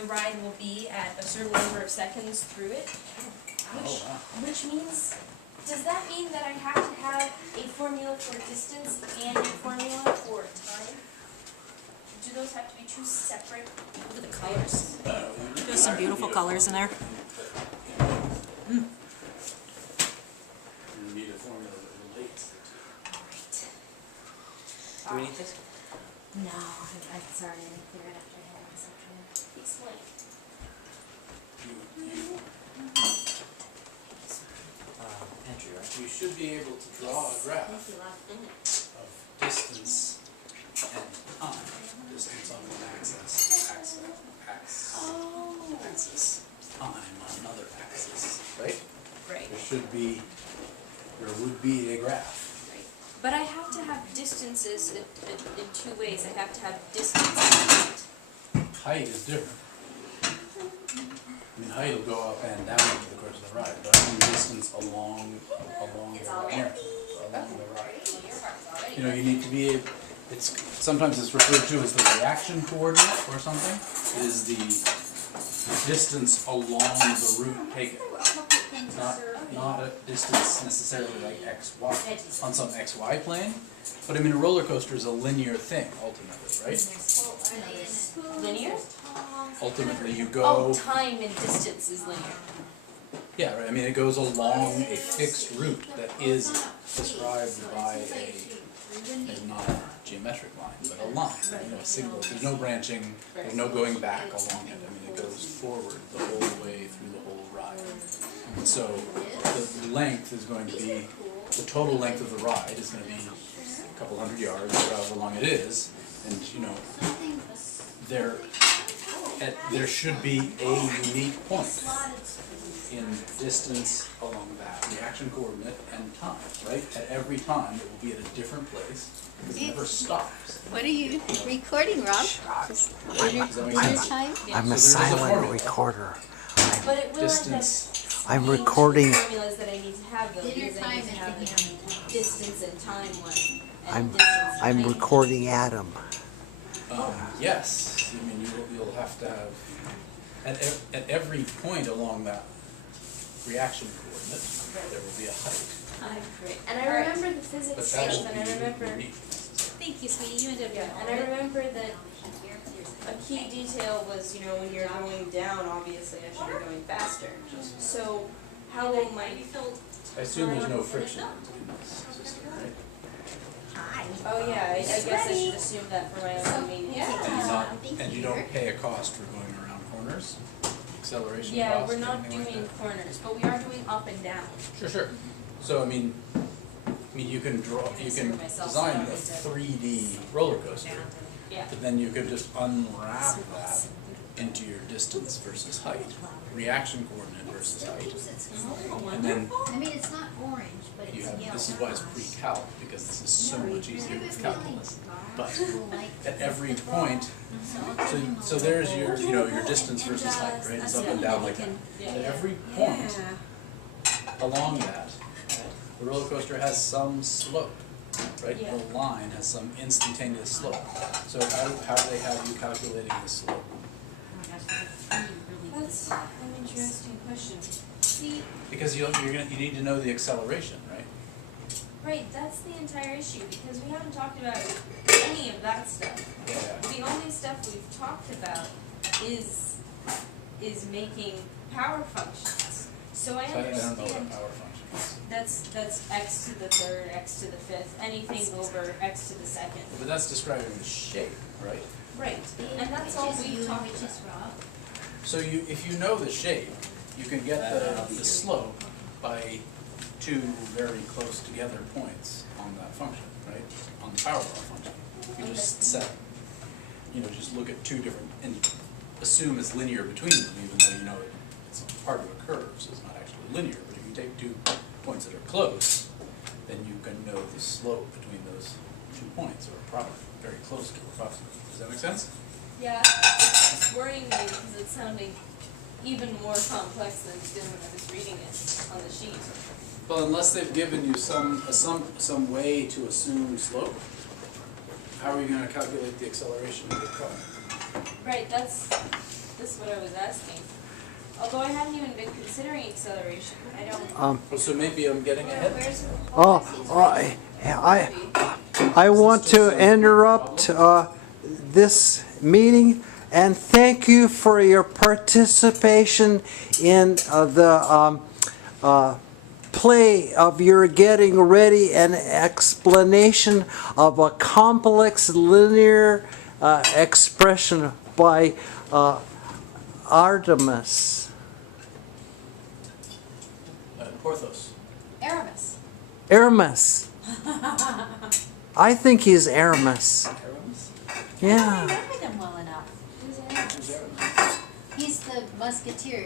the ride will be at a certain number of seconds through it. Which means, does that mean that I have to have a formula for distance and a formula for time? Do those have to be two separate? Look at the colors. There's some beautiful colors in there. You need a formula that relates the two. Alright. Do we need this? No, I'm sorry, I didn't clear it after I had this afternoon. Explain. Entry, right? You should be able to draw a graph Thank you, love. of distance and time. Distance on one axis, axis, time on another axis, right? Right. There would be a graph. Right. But I have to have distances in two ways. I have to have distance and height. Height is different. I mean, height will go up and down over the course of the ride, but I mean distance along the ride. You know, you need to be able, sometimes it's referred to as the reaction coordinate or something. It is the distance along the route taken. Not a distance necessarily like xy, on some xy plane, but I mean a roller coaster is a linear thing ultimately, right? Linear? Ultimately you go... Oh, time and distance is linear. Yeah, right, I mean it goes along a fixed route that is described by a not a geometric line, but a line, you know, a signal. There's no branching, there's no going back along it. I mean it goes forward the whole way through the whole ride. And so the length is going to be, the total length of the ride is going to be a couple hundred yards, or however long it is, and you know, there should be a unique point in distance along that reaction coordinate and time, right? At every time it will be at a different place, because it never stops. What are you recording, Rob? Just dinner time? I'm a So there is a silent formula. recorder. But it will end up Distance, I'm being two recording. formulas that I need to have though, Dinner because I time need to at have the the distance and time one. And I'm distance and height. recording Adam. yes, I mean you'll have to have, at every point along that reaction coordinate, there will be a height. Great. And I remember the physics But that stuff, will and I be remember, unique. Thank you, sweetie. You ended up doing and I remember that a key detail was, you know, when you're going down, obviously I should be going faster. So how will my I assume there's no friction in this system, right? Oh yeah, I guess I should assume that for my own convenience. And you don't pay a cost for going around corners? Acceleration Yeah, cost? we're not anything like doing that? corners, but we are doing up and down. Sure. So I mean you can design a 3D roller coaster, Yeah. but then you could just unwrap that into your distance versus height, reaction coordinate versus height, and then I mean, it's not orange, but you it's have, yellow. this is why it's pre-calc, because this is so much easier with calculus. But at every point, so there's your, you know, your distance versus height, right? It's up and down like that. At every point along that, the roller coaster has some slope, right? Yeah. The line has some instantaneous slope. So how do they have you calculating the slope? That's an interesting question. See, Because you need to know the acceleration, right? right, that's the entire issue, because we haven't talked about any of that stuff. Yeah. The only stuff we've talked about is making power functions. So I So I don't know what understand a power function is. that's x to the third, x to the fifth, anything over x to the second. But that's describing the shape, right? Right, and that's all we talked Which is about. Rob. So if you know the shape, you can get the slope by two very close together points on that function, right? On the power law function. You just set, you know, just look at two different, and assume it's linear between them, even though you know it's part of a curve, so it's not actually linear. But if you take 2 points that are close, then you can know the slope between those 2 points, or probably very close to a proximate. Does that make sense? Yeah, it's worrying me because it's sounding even more complex than it did when I was reading it on the sheet. Well, unless they've given you some way to assume slope, how are you going to calculate the acceleration of the car? Right, that's what I was asking. Although I hadn't even been considering acceleration. I don't. So maybe I'm getting ahead. I want to interrupt this meeting and thank you for your participation in the play of your getting ready and explanation of a complex linear expression by Artemis. Porthos. Aramis. Aramis. I think he's Aramis. I Yeah. remember them well enough. Who's Aramis? He's the musketeer.